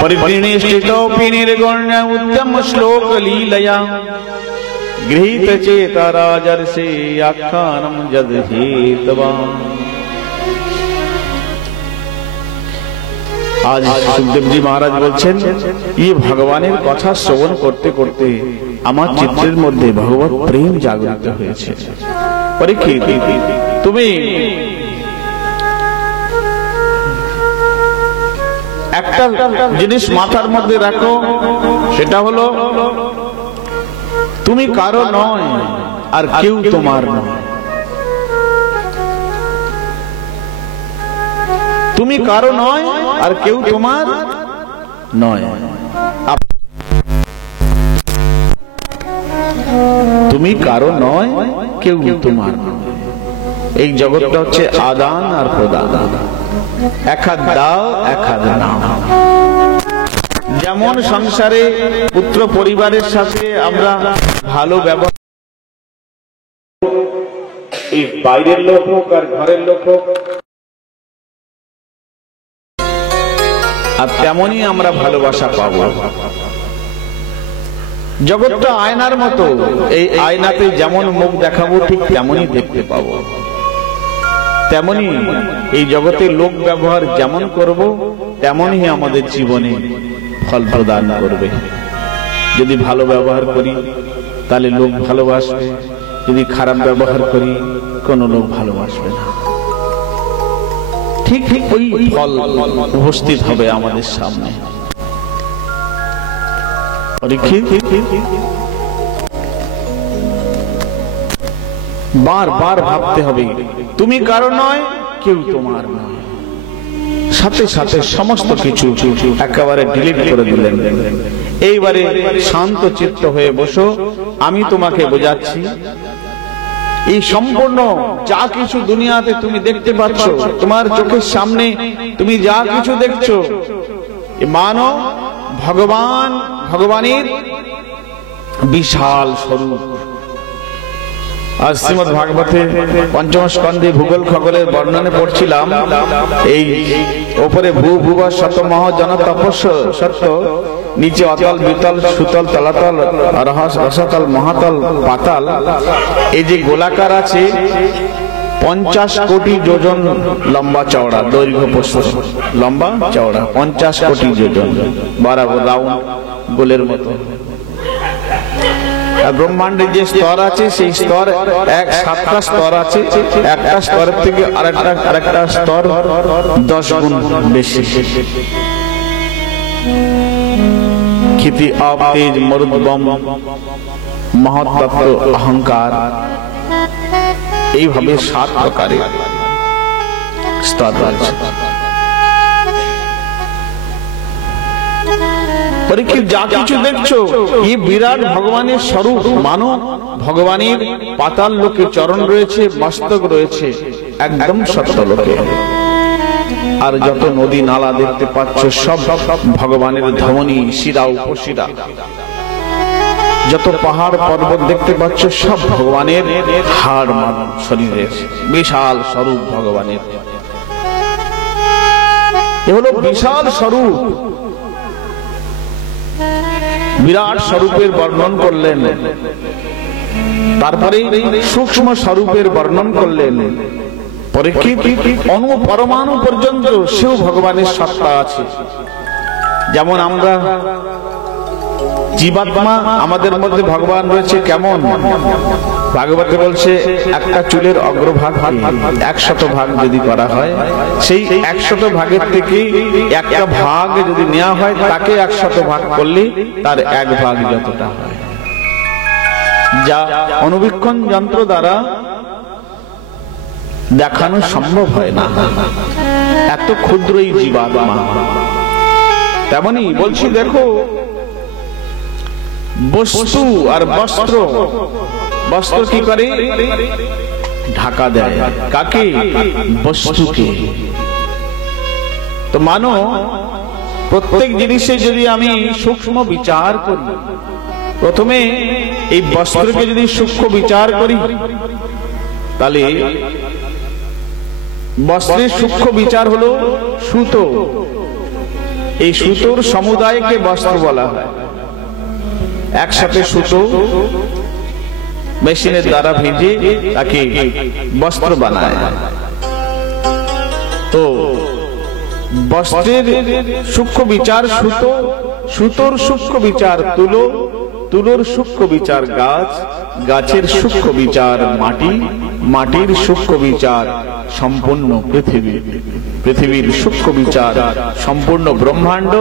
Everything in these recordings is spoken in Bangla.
परिनिष्ठितोऽपि निर्गुण्य उत्तम श्लोक लीलया गृहीत चेता राजर्षि आख्यानम जदहेतवान्। आज सुखदेव जी महाराज বলছেন এই ভগবানের কথা শ্রবণ করতে করতে আমার চিত্তের মধ্যে ভগবত প্রেম জাগরিত হয়েছে। পরীক্ষিত, তুমি একটা জিনিস মাথার মধ্যে রাখো, সেটা হলো তুমি কারো নয় আর কেউ তোমার নয়। তুমি কারো নয় আর কেউ তোমার নয়। তুমি কারো নয়, কেউ তোমার নয়। এই জগৎটা হচ্ছে আদান আর প্রদান, এক হাত দাও এক হাত নাও। যেমন সংসারে পুত্র পরিবারের সাথে আমরা ভালো ব্যবহার, এই বাইরের লোক হোক আর ঘরের লোক হোক, আর তেমনই আমরা ভালোবাসা পাবো। জগৎটা আয়নার মতো, এই আয়নাতে যেমন মুখ দেখাবো ঠিক তেমনই দেখতে পাবো। তেমনি এই জগতে লোক ব্যবহার যেমন করব তেমনই আমাদের জীবনে ফল প্রদান করবে। যদি ভালো ব্যবহার করি তাহলে লোক ভালোবাসবে, যদি খারাপ ব্যবহার করি কোনো লোক ভালোবাসবে না। ঠিক ঠিক ওই ফল উপস্থিত হবে আমাদের সামনে। বারবার ভাবতে হবে তুমি কারো নয়, কেউ তোমার নয়। সাথে সাথে সমস্ত কিছু একেবারে ডিলিট করে দিলেন। এইবারে শান্ত চিত্ত হয়ে বসো, আমি তোমাকে বোঝাচ্ছি। এই সম্পূর্ণ যা কিছু দুনিয়াতে তুমি দেখতে পাচ্ছ, তোমার চোখের সামনে তুমি যা কিছু দেখছো, মানো ভগবানের বিশাল স্বরূপ। আজ শ্রীমদ্ ভাগবতে পঞ্চম স্কন্ধে ভূগোল খগলের বর্ণনে পড়ছিলাম। এই ওপরে ভূ ভুব শত মহ জন তপস্য সত্য, নিচে অতল বিতল সুতল তলাতল রসতল মহাতল পাতাল। এই যে গোলাকার আছে 50 কোটি যোজন লম্বা চওড়া, দৈর্ঘ্য প্রস্থ লম্বা চওড়া 50 কোটি যোজন, বরাবর রাউন্ড গোলের মতো। ব্রহ্মাণ্ডের যে স্তর আছে সেই স্তর 7টা স্তর আছে, একটা স্তরের থেকে আরেকটা স্তর 10 গুণ বেশি। ক্ষিতি আপ তেজ মরুদ্গম মহত্তত্ত্ব অহংকার, এইভাবে 7 প্রকারের স্তর আছে। পরীক্ষিত, যা কিছু দেখছো এই বিরাট ভগবানের স্বরূপ। মানো ভগবানের পাতাল লোকে চরণ রয়েছে, মস্তক রয়েছে একদম সত্য লোকে। আর যত নদী নালা দেখতে পাচ্ছ সব ভগবানের ধমনী, শিরা উপশিরা। যত পাহাড় পর্বত দেখতে পাচ্ছ সব ভগবানের হাড় শরীরের বিশাল স্বরূপ ভগবানের। এ হলো বিশাল স্বরূপ। বিরাট স্বরূপের বর্ণন করলেন, তারপরে সূক্ষ্ম স্বরূপের বর্ণন করলেন। পরীক্ষিত, অণু পরমাণু পর্যন্ত সেও ভগবানের সত্তা আছে। যেমন আমরা জীবাত্মা, আমাদের মধ্যে ভগবান রয়েছে কেমন? ভাগবতে বলছে একটা চুলের অগ্রভাগ 100 ভাগ যদি করা হয়, সেই 100 ভাগের থেকে একটা ভাগ যদি নেওয়া হয়, তাকে 100 ভাগ করলে তার 1 ভাগ যতটা হয়, যা অনুবীক্ষণ যন্ত্র দ্বারা দেখানো সম্ভব হয় না। এত ক্ষুদ্র এই জীবাত্মা। তেমনি বলছি, দেখো বস্তু আর বস্ত্র, বস্ত্র কি করে? ঢাকা দেয়। কাকে? বস্তুকে। তো মানো প্রত্যেক জিনিসে যদি আমি সূক্ষ্ম বিচার করি, প্রথমে এই বস্ত্রকে যদি সূক্ষ্ম বিচার করি, তাহলে বস্ত্রের সূক্ষ্ম বিচার হলো সুতো। এই সুতোর সমুদায়কে বস্ত্র বলা হয়। একসাথে সুতো মেশিনের দ্বারা ভেজে তাকে বস্ত্র বানায়। তো বস্ত্রের সূক্ষ্ম বিচার সুতো, সুতোর সূক্ষ্ম বিচার তুলো, তুলোর সূক্ষ্ম বিচার গাছ, গাছের সূক্ষ্ম বিচার মাটি, মাটির সূক্ষ্ম বিচার সম্পূর্ণ পৃথিবী, পৃথিবীর সূক্ষ্ম বিচার সম্পূর্ণ ব্রহ্মাণ্ড,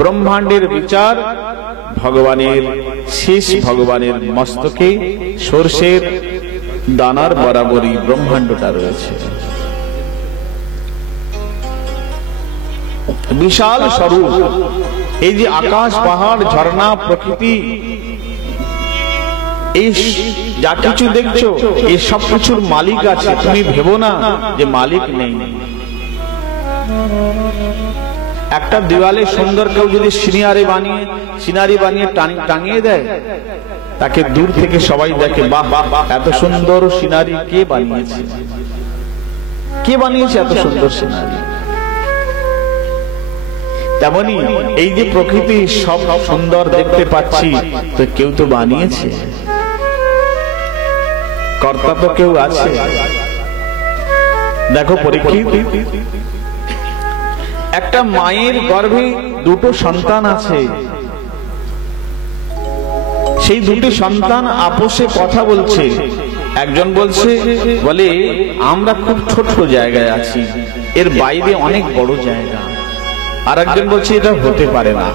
ব্রহ্মাণ্ডের বিচার ভগবানের শেষ ভগবানের মস্তকে সর্ষের দানার বরাবরই ব্রহ্মাণ্ডটা রয়েছে। বিশাল স্বরূপ এই যে আকাশ পাহাড় ঝর্ণা প্রকৃতি, এই যা কিছু দেখছো এই সব কিছুর মালিক আছে। তুমি ভেবো না যে মালিক নেই। একটা দেওয়ালে সুন্দর কেউ যদি সিনারি বানিয়ে টাঙিয়ে দেয়, তাকে দূর থেকে সবাই দেখে, বাহ এত সুন্দর সিনারি কে বানিয়েছে, কে বানিয়েছে এত সুন্দর সিনারি। তেমনি এই যে প্রকৃতি সব সুন্দর দেখতে পাচ্ছি, তো কেউ তো বানিয়েছে, কর্তা তো কেউ আছে। দেখো পরীক্ষিত, একটা মায়ের গর্ভে দুটো সন্তান আছে। সেই দুটি সন্তান আপোষে কথা বলছে। একজন বলছে, বলে আমরা খুব ছোট জায়গায় আছি, এর বাইরে অনেক বড় জায়গা। আর একজন বলছে এটা হতে পারে না,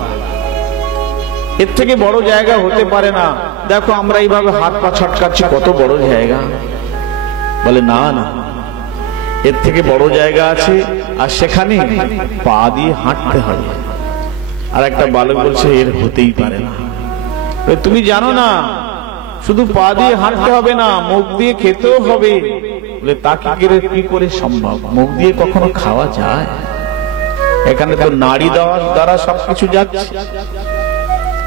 এর থেকে বড় জায়গা হতে পারে না। দেখো আমরা এইভাবে হাত পা ছটকাচ্ছি, কত বড় জায়গা। বলে না না, এর থেকে বড় জায়গা আছে, আর সেখানে পা দিয়ে হাঁটতে হবে। আর একটা বালক বলছে এর হতেই পারে না। তুমি জানো না, শুধু পা দিয়ে হাঁটতে হবে না, মুখ দিয়ে খেতেও হবে। বলে তা কি করে সম্ভব? মুখ দিয়ে কখনো খাওয়া যায়? এখানে তো নাড়ি দেওয়ার দ্বারা সবকিছু যাচ্ছে।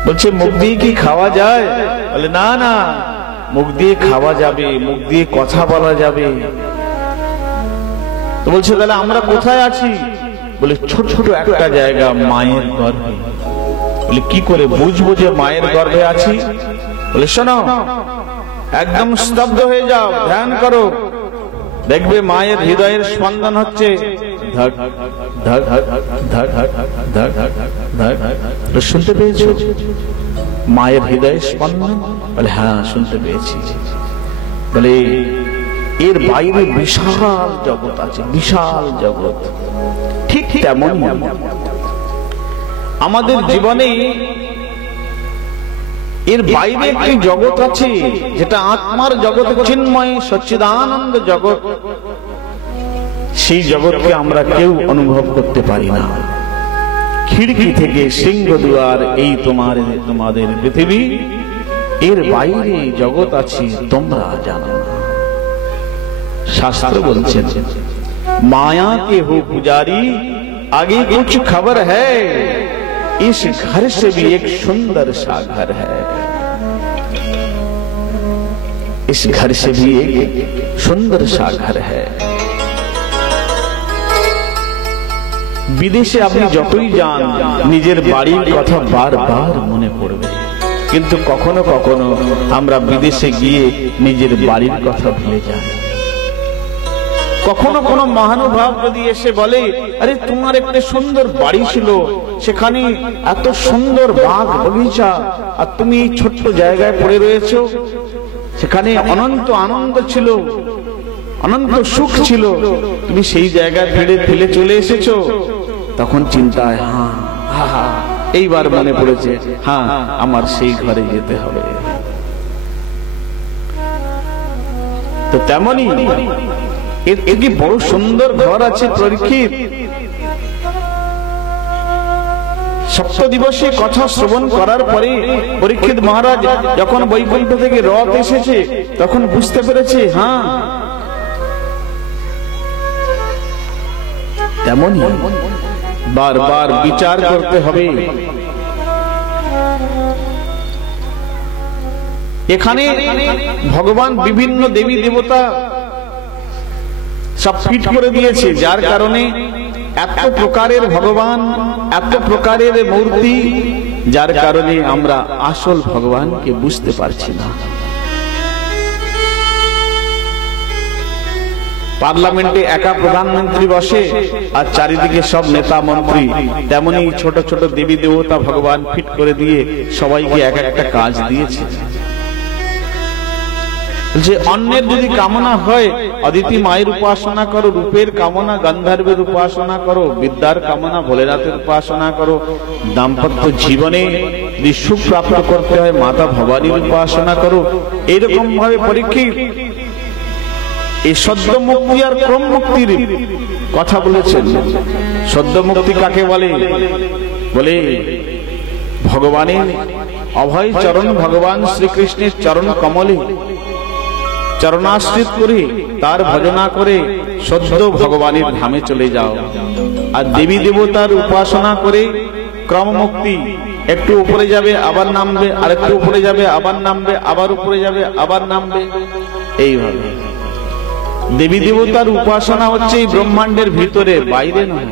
বলছে মুখ দিয়ে কি খাওয়া যায়? বলে না না, মুখ দিয়ে খাওয়া যাবে, মুখ দিয়ে কথা বলা যাবে। তো বলছে তাহলে আমরা কোথায় আছি? বলে ছোট ছোট একটা জায়গা, মায়ের গর্ভে। বলে কি করে বুঝবো যে মায়ের গর্ভে আছি? বলে শোনো, একদম স্তব্ধ হয়ে যাও, ধ্যান করো, দেখবে মায়ের হৃদয়ের স্পন্দন হচ্ছে ধক ধক ধক ধক ধক। শুনতে পেয়েছো মায়ের হৃদয়ের স্পন্দন? বলে হ্যাঁ শুনতে পেয়েছি। বলে এর বাইরে বিশাল জগৎ আছে, বিশাল জগৎ। ঠিক তেমন আমাদের জীবনে এর বাইরে একটি জগৎ আছে, যেটা আত্মার জগৎ, চিন্ময় সচ্চিদানন্দ জগৎ। সেই জগৎকে আমরা কেউ অনুভব করতে পারি না। খিড়কি থেকে সিংহদুয়ার এই তোমাদের পৃথিবী, এর বাইরে জগৎ আছে, তোমরা জানো না। শাস্ত্র বলছেন माया के हो पुजारी, आगे कुछ खबर है, इस घर से भी एक सुंदर सा घर है, इस घर से भी एक सुंदर सा घर है। বিদেশে আপনি যতই যান, নিজের বাড়ির কথা বারবার মনে পড়বে, কিন্তু কখনো কখনো আমরা বিদেশে গিয়ে নিজের বাড়ির কথা ভুলে যাই। কখনো কোনো মহানুভাব যদি এসে বলে, আরে তোমার একটা সুন্দর বাড়ি ছিল, সেখানে এত সুন্দর বাগ বগিচা, আর তুমি এই ছোট্ট জায়গায় পড়ে রয়েছো, সেখানে অনন্ত আনন্দ ছিল, অনন্ত সুখ ছিল, তুমি সেই জায়গায় ফেলে চলে এসেছো। তখন চিন্তায় হ্যাঁ এইবার মনে পড়েছে, হ্যাঁ আমার সেই ঘরে যেতে হবে। তো তেমনি এর কি বড় সুন্দর ঘর আছে পরীক্ষিত। সপ্তদিবসে কথা শ্রবণ করার পরে পরীক্ষিত মহারাজ যখন বৈকুণ্ঠ থেকে রথ এসেছে, তখন বুঝতে পেরেছে হ্যাঁ তেমনই বারবার বিচার করতে হবে। এখানে ভগবান বিভিন্ন দেবী দেবতা সব ফিট করে দিয়েছে, যার কারণে এত প্রকারের ভগবান, এত প্রকারের মূর্তি, যার কারণে আমরা আসল ভগবানকে বুঝতে পারছি না। পার্লামেন্টে একা প্রধানমন্ত্রী বসে আর চারিদিকে সব নেতা মন্ত্রী, তেমনি ছোট ছোট দেবী দেবতা ভগবান ফিট করে দিয়ে সবাইকে এক একটা কাজ দিয়েছে। যে অন্যের যদি কামনা হয়, অদিতি মায়ের উপাসনা করো, রূপের কামনা গন্ধর্বের উপাসনা করো, বিদ্যার কামনা ভোলেনাথের উপাসনা করো, দাম্পত্য জীবনে যদি সুখ প্রাপ্ত করতে হয় মাতা ভবানীর উপাসনা করো। এইরকম ভাবে পরীক্ষিত এই সদ্য মুক্তি আর ক্রম মুক্তির কথা বলেছেন। সদ্য মুক্তি কাকে বলে? বলে ভগবানের অভয় চরণ, ভগবান শ্রীকৃষ্ণের চরণ কমলে চরণাশ্রিত করে তার ভজনা করে সদ্য ভগবানের ধামে চলে যাও। আর দেবী দেবতার উপাসনা করে ক্রম মুক্তি, একটু উপরে যাবে আবার নামবে, আর একটু উপরে যাবে আবার নামবে, আবার উপরে যাবে আবার নামবে। এইভাবে দেবী দেবতার উপাসনা হচ্ছে এই ব্রহ্মাণ্ডের ভিতরে, বাইরে নয়,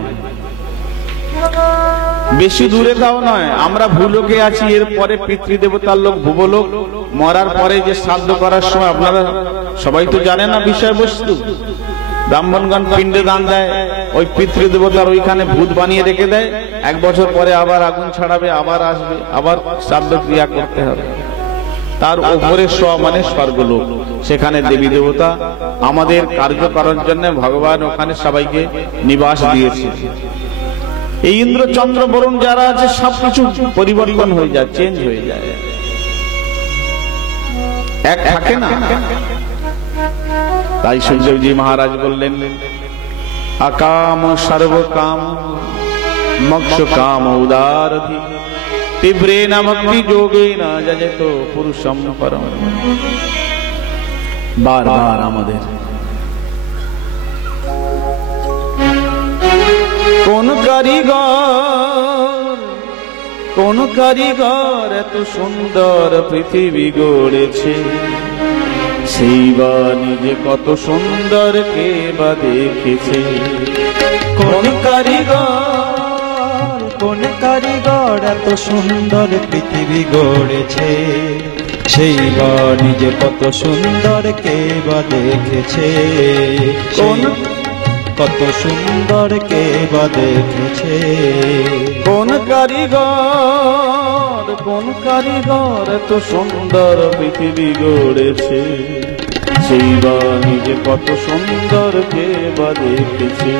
বেশি দূরে তাও নয়। আমরা ভূলোকে আছি, এর পরে পিতৃদেবতার লোক ভূবলোক, মরার পরে যে শ্রাদ্ধ করার সময় আপনারা সবাই তো জানেন না বিষয়বস্তু, ব্রাহ্মণগণ পিণ্ডে দান দেয়, ওই পিতৃদেবতার ওইখানে ভূত বানিয়ে রেখে দেয়, 1 বছর পরে আবার আগুন ছাড়াবে, আবার আসবে, আবার শ্রাদ্ধ ক্রিয়া করতে হবে। তার উপরে মানে স্বর্গলোক, সেখানে দেবী দেবতা আমাদের কার্য করার জন্য ভগবান ওখানে সবাইকে নিবাস দিয়েছে। এই ইন্দ্র চন্দ্র বরুণ যারা আছে সবকিছু পরিবর্তন হয়ে যায়, চেঞ্জ হয়ে যায়, এক থাকে না। তাই সূর্যজি মহারাজ বললেন, আকাম সর্বকাম মোক্ষ কাম উদারধি তীব্রেণ ভক্তি যোগেন যজেত পুরুষম পরম। বারবার আমাদের কোন কারিগর এত সুন্দর পৃথিবী গড়েছে, সেই বা নিজে কত সুন্দর কে বা দেখেছে। কোন কারিগর এত সুন্দর পৃথিবী গড়েছে, সেই বা নিজে কত সুন্দর কে বা দেখেছে। কত সুন্দর কে বা দেখেছে। কোন কারিগর এত সুন্দর পৃথিবী গড়েছে, সেই বা নিজে কত সুন্দর কে বা দেখেছে।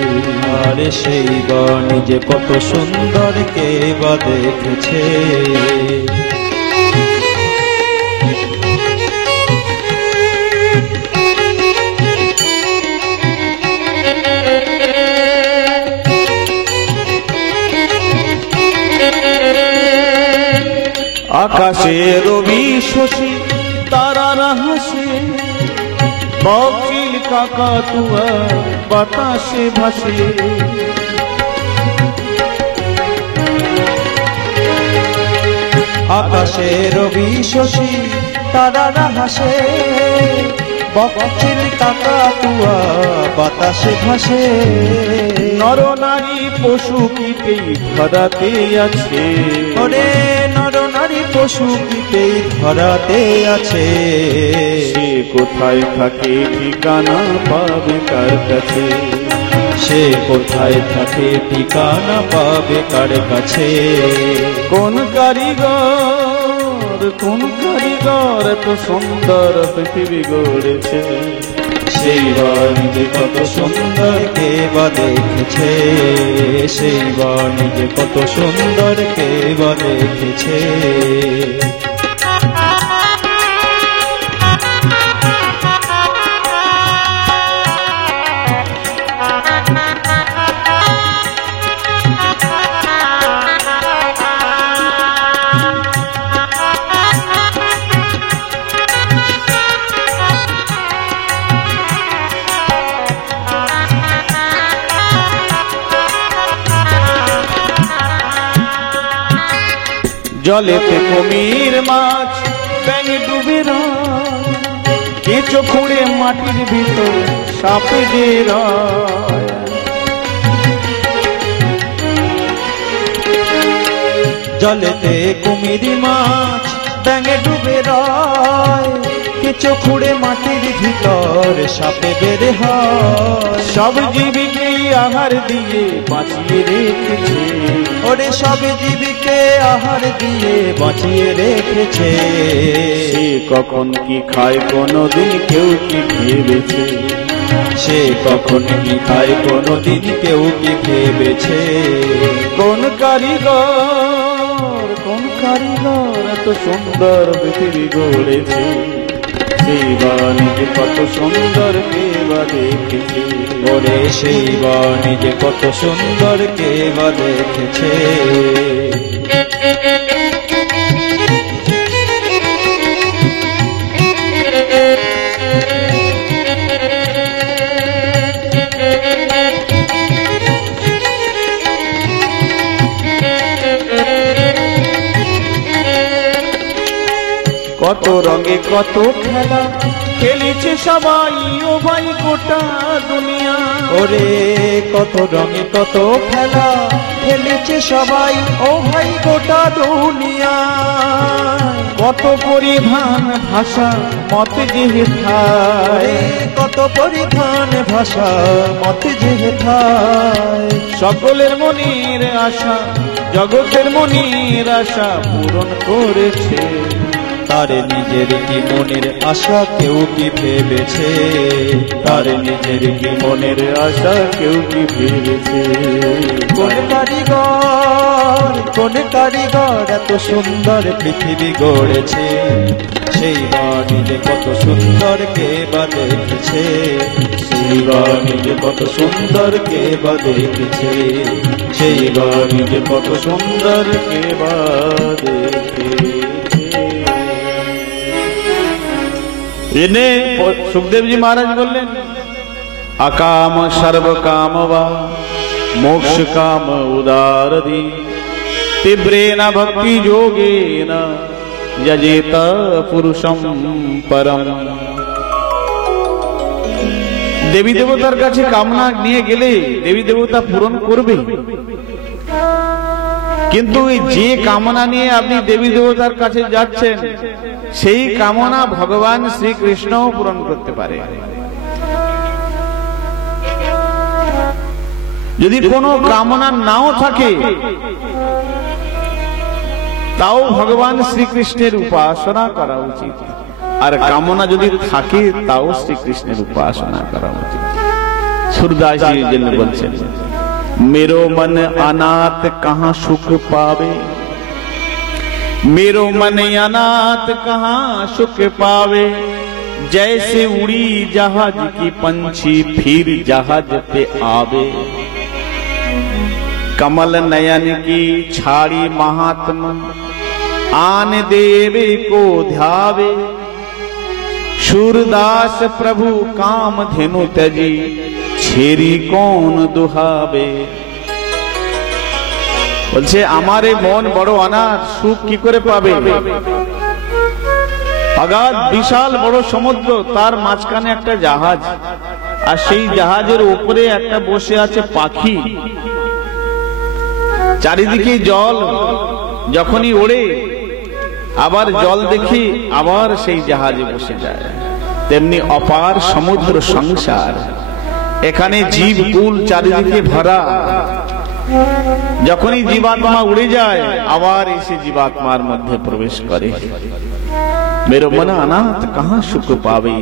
আরে সেই বা নিজে কত সুন্দর কে বা দেখেছে। আকাশে রবি শশী তারারা হাসে, বকিল কাকাতুয়া বাতাসে ভাসে। আকাশে রবি শশী তারারা হাসে, বকিল কাকাতুয়া বাতাসে ভাসে। নর নারী পশু কীটেই ধরাতে আছে, ওরে নর নারী পশু কীটেই ধরাতে আছে। সে কোথায় থাকে ঠিকানা পাবে কার কাছে, সে কোথায় থাকে ঠিকানা পাবে কার কাছে। কোন কারিগর এত সুন্দর পৃথিবী গড়েছে, সেই বা নিজে কত সুন্দর কে বা দেখেছে। সেই বা নিজে কত সুন্দর কে বা দেখেছে। জলেতে কুমির মাছ ব্যাঙ ডুবে রয়, কেঁচো খুঁড়ে মাটির ভিতর সাপে যে রয়। জলেতে কুমিরি মাছ ব্যাঙে ডুবে রয়, কেঁচো খুঁড়ে মাটির ভিতর সাপে বের হয়। সব জীবীকে আহার দিয়ে বাঁচিয়ে রেখেছে, ওরে সব জীবীকে আহার দিয়ে বাঁচিয়ে রেখেছে। সে কখন কি খায় কোনোদিন কেউ কি ভেবেছে, সে কখন কি খায় কোনোদিন কেউ কি ভেবেছে। কোন কারিগর এত সুন্দর পৃথিবী গড়েছে, সেই বাণীকে কত সুন্দর কে বা দেখেছে। ওরে সেই বাণী যে কত সুন্দর কে বা দেখেছে। কত রঙে কত খেলা খেলেছে সবাই, ও ভাই গোটা দুনিয়া। ওরে কত রঙে কত খেলা খেলেছে সবাই, ও ভাই গোটা দুনিয়া। কত পরিধান ভাষা মত যে থায়, কত পরিধান ভাষা মত যে থায়। সকলের মনের আশা জগতের মনের আশা পূরণ করেছে। তার নিজের কি মনের আশা কেউ কি ভেবেছে, তার নিজের কি মনের আশা কেউ কি ভেবেছে। কোন কারিগর এত সুন্দর পৃথিবী গড়েছে, সেই বাণী যে কত সুন্দর কে বা দেখেছে। সেই বাণী যে কত সুন্দর কে বা দেখেছে। সেই বাণী যে কত সুন্দর কে বা দেখেছে। এনে সুখদেব জি মহারাজ বললেন, अकाम सर्व काम वा मोक्ष काम उदारधि तीव्रेण भक्ति योगेन यजेत पुरुषम परम। দেবী দেবতার কাছে কামনা নিয়ে গেলে দেবী দেবতা পূরণ করবে, কিন্তু যে কামনা নিয়ে আপনি দেবী দেবতার কাছে যাচ্ছেন সেই কামনা ভগবান শ্রীকৃষ্ণ পূরণ করতে পারে। যদি কোনো কামনা নাও থাকে তাও ভগবান শ্রীকৃষ্ণের উপাসনা করা উচিত, আর কামনা যদি থাকে তাও শ্রীকৃষ্ণের উপাসনা করা উচিত। सूरदास जी जिन बोलছেন, मेरो मन अनाथ कहाँ सुख पावे, मेरो मन अनाथ कहाँ सुख पावे, जैसे उड़ी जहाज की पंछी फिर जहाज पे आवे। कमल नयन की छाड़ी महात्मा आन देवे को ध्यावे, सूरदास प्रभु काम धेनु तजी छेरी कौन दुहावे। বলছে আমারে মন বড় অনাথ, সুখ কি করে পাবে? অগাধ বিশাল বড় সমুদ্র, তার মাঝখানে একটা জাহাজ, আর সেই জাহাজের উপরে একটা বসে আছে পাখি। চারিদিকে জল, যখনই ওড়ে আবার জল দেখি আবার সেই জাহাজে বসে যায়। তেমনি অপার সমুদ্র সংসার, এখানে জীবকুল চারিদিকে ভরা। যখনই জীবাত্মা উড়ে যায় আবার এসে জীবাত্মার মধ্যে প্রবেশ করে। मेरो मन अनाथ कहाँ सुख पावे,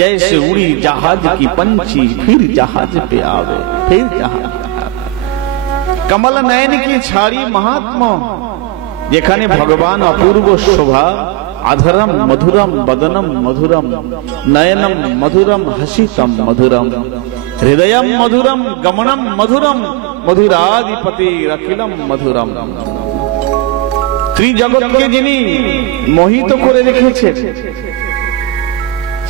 जैसे उड़ी जहाज की पंछी फिर जहाज पे आवे, फिर जहाज। कमल नयन की छाड़ी महात्मा, যেখানে ভগবান অপূর্ব শোভা, আধরম মধুরম বদনম মধুরম নয়নম মধুরম হসিতম মধুরম হৃদয়ম মধুরম গমনম মধুরম মধুরাধিপতি রাখিলম মধুরম। ত্রিজগৎকে যিনি মোহিত করে রেখেছেন,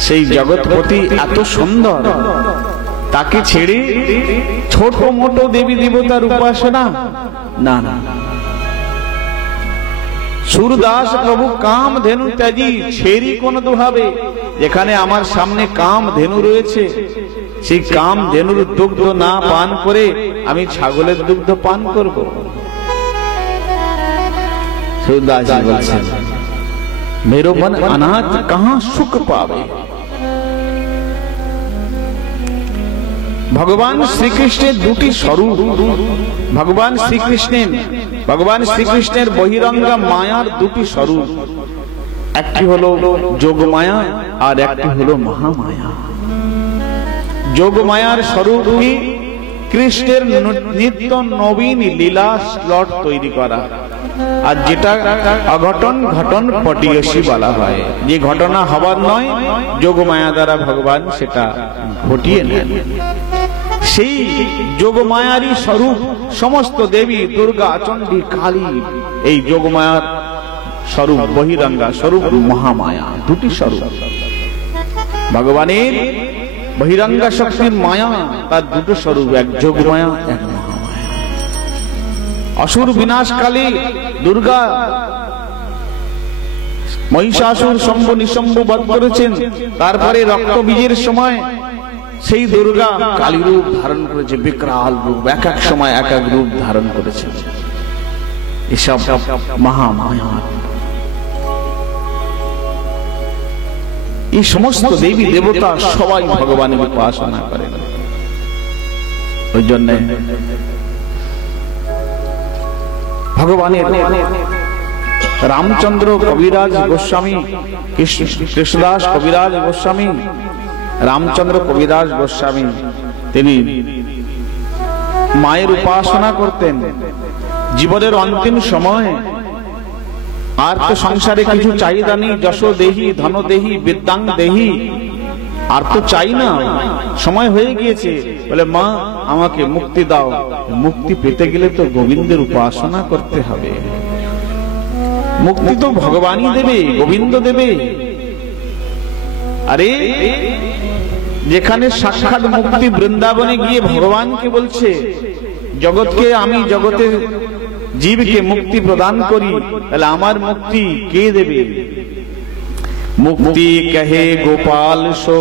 সেই জগৎপতি এত সুন্দর, তাকে ছেড়ে ছোট মোটো দেবী দেবতার উপাসনা না না। सूरदास प्रभु काम धेनु त्याजी छेरी कोन दुहावे। যেখানে আমার সামনে কাম ধেনু রয়েছে, সেই কাম ধেনুর দুগ্ধ না পান করে আমি ছাগলের দুগ্ধ পান করব? सूरदास जी বলছেন मेरो मन अनाथ कहां सुख पावे। ভগবান শ্রীকৃষ্ণের দুটি স্বরূপ, ভগবান শ্রীকৃষ্ণের বহিরঙ্গা মায়ার দুটি স্বরূপ, একটি হলো যোগমায়া আর একটি হলো মহামায়া। যোগমায়ার স্বরূপ কি? কৃষ্ণের নিত্য নবীন লীলা স্লট তৈরি করা, আর যেটা অঘটন ঘটন পটিয়সী বলা হয়, যে ঘটনা হবার নয় যোগমায়া দ্বারা ভগবান সেটা ঘটিয়ে নেন। সেই যোগমায়ারই স্বরূপ সমস্ত দেবী, দুর্গা, চণ্ডী, কালী, এই যোগমায়ার স্বরূপ বহিরঙ্গা স্বরূপ মহামায়া, দুটি স্বরূপ। ভগবানের বহিরঙ্গা শক্তির মায়া, তার দুটো স্বরূপ, এক যোগমায়া এক মহামায়া। অসুর বিনাশকালে দুর্গা মহিষাসুর শম্ভু নিশম্ভু বধ করেছেন, তারপরে রক্তবীজের সময় সেই দুর্গা কালী রূপ ধারণ করেছে, বিকরাল রূপ, এক এক সময় এক এক রূপ ধারণ করেছে। এসব মহামায়া। এই সমস্ত দেবী দেবতা সবাই ভগবানের উপাসনা করেন। ওই জন্য ভগবানের রামচন্দ্র কবিরাজ গোস্বামী, কৃষ্ণদাস কবিরাজ গোস্বামী, রামচন্দ্র কবিরাজ গোস্বামী, তিনি মায়ের উপাসনা করতেন। জীবনের অন্তিম সময় আর তো সংসারে কিছু চাহিদা নেই, যশ দেহি, ধন দেহি, বিদ্যাং দেহি, আর তো চাই না, সময় হয়ে গিয়েছে। বলে মা আমাকে মুক্তি দাও। মুক্তি পেতে গেলে তো গোবিন্দের উপাসনা করতে হবে। মুক্তি তো ভগবানই দেবে, গোবিন্দ দেবে। আরে যেখানে সাক্ষাৎ মুক্তি বৃন্দাবনে গিয়ে ভগবানকে বলছে, জগৎকে আমি জগতের জীবকে মুক্তি প্রদান করি, তাহলে আমার মুক্তি কে দেবে? মুক্তি কহে গোপাল সো,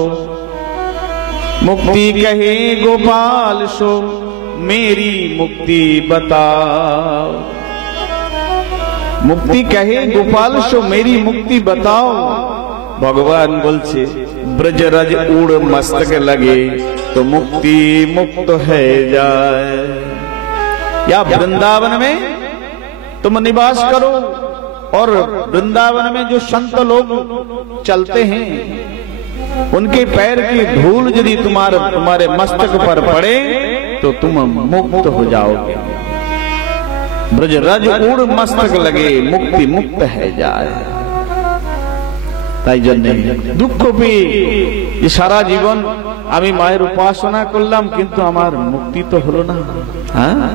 মুক্তি কহে গোপাল সো, मेरी मुक्ति बताओ। मुक्ति कहे गोपाल सो मेरी मुक्ति बताओ। भगवान बोलছে ब्रजरज उड़ मस्तक लगे तो मुक्ति मुक्त है जाए। या वृंदावन में तुम निवास करो और वृंदावन में जो संत लोग चलते हैं उनके पैर की धूल यदि तुम्हारे मस्तक पर पड़े तो तुम मुक्त हो जाओगे। ब्रजरज उड़ मस्तक लगे मुक्ति मुक्त है जाए। তাই জন্য দুঃখ পেয়ে যে সারা জীবন আমি মায়ের উপাসনা করলাম কিন্তু আমার মুক্তি তো হলো না, হ্যাঁ,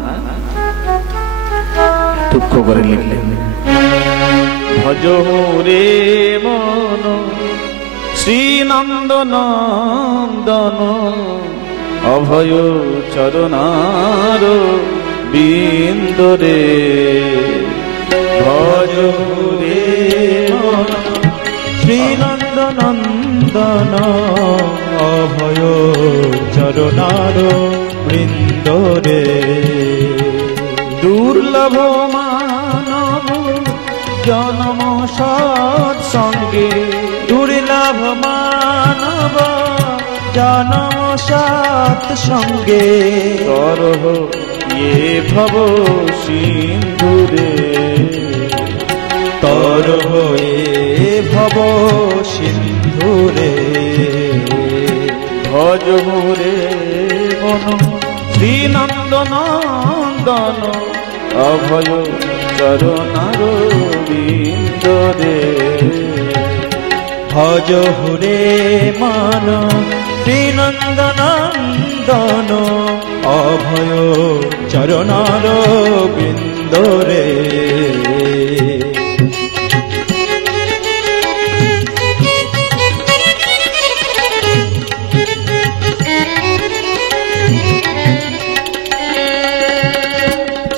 দুঃখ করে লিখলেন ভজ রে মন শ্রী নন্দ নন্দন অভয় চরণার বিন্দরে। ভজ রে মন শ্রী নন্দ নন্দন অভয় চরণার বৃন্দরে। দুর্লভ মানব জন্ম সৎসঙ্গে, দুর্লভ মানব জন্ম সৎসঙ্গে করহ ये भव सिंधुरे। तरह ये भव सिंधुरे। भज मुरे मन श्री नंद नंदन अभय चरणार बिंदरे। भज हुरे मन श्री नंद नंदन अभय चरणार बिंदरे।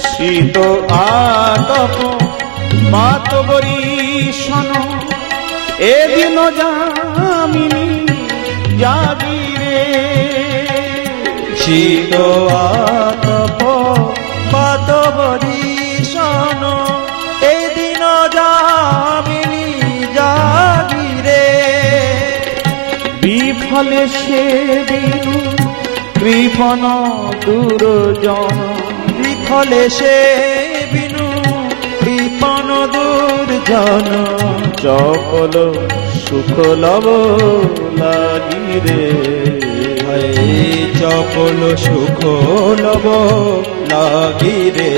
शीत आतप मात बरीषण ए दिन जामिनी जागिरे। शीत आतप मात बरीषण ए दिन বিফলে সে বিনু কৃপণ দুর্জন, বিফলে সে বিনু কৃপণ দুর্জন, চপল সুখ লব লাগি রে, চপল সুখ লব লাগি রে।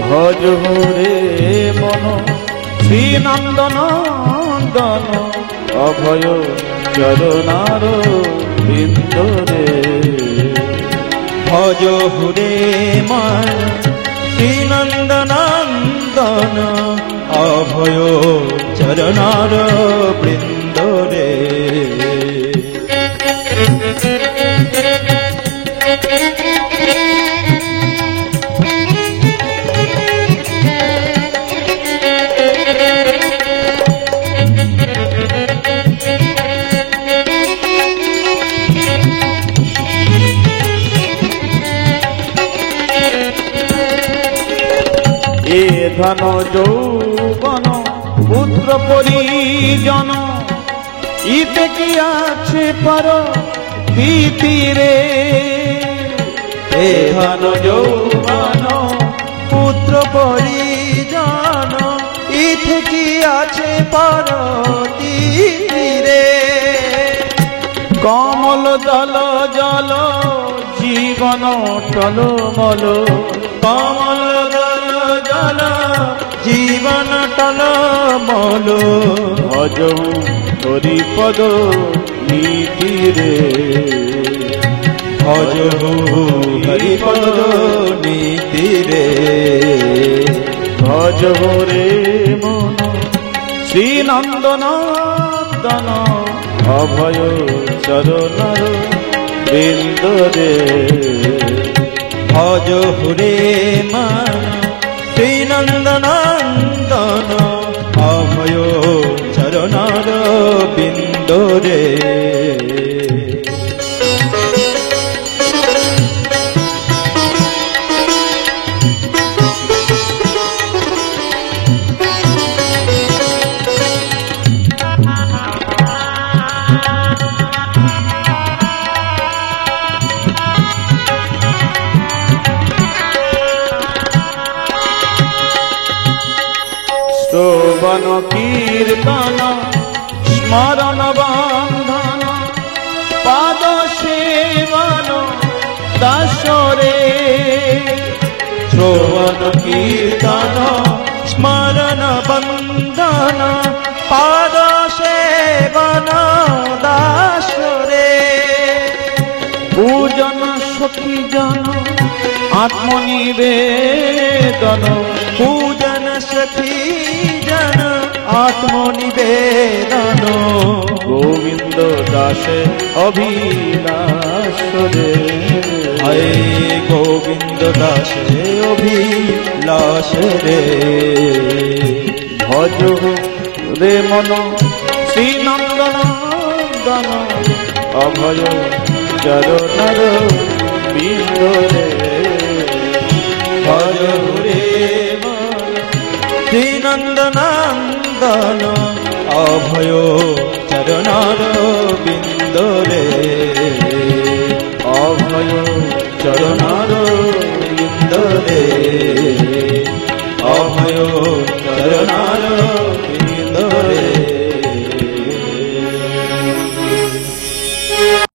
ভজ রে মন শ্রীনন্দনন্দন, অভয় চরণার বৃন্দ রে, ভজ হুরে মন শ্রীনন্দনন্দন, অভয় চরণার বৃন্দ রে। এ ধন যৌবন পুত্র পরিজন, ইতে কি আছে পর তীরে, এ ধন যৌবন পুত্র পরিজন, ইতে কি আছে পর তীরে। কমল দল জল জীবন টলমল, কমল দল জল জীবন টলমল, ভজ হরিপদ নীতিরে, ভজ হরিপদ নীতিরে। ভজ রে মন শ্রীনন্দনন্দন, অভয় চরণার বৃন্দ রে, ভজ হুরে মন শ্রীনন্দনন্দন, অভয় চরণার বৃন্দ রে। শ্রবণ কীর্তন স্মরণ বন্ধন, পাদ সেবন দাসরে, শ্রবণ কীর্তন স্মরণ বন্দন, পাদ সেবন দাসরে। পূজন সখী জন আত্মনিবেদন, পূজন সখী জন আত্মনিবেদন, গোবিন্দ দাসে অভিলাষ রে, হরে গোবিন্দ দাসে অভিলাষ রে। ভজ রে মন শ্রীনন্দনন্দন, অভয় চরণার বৃন্দ রে, ভজ রে মন শ্রীনন্দনন্দন, অভয় চরণার বৃন্দ রে, অভয়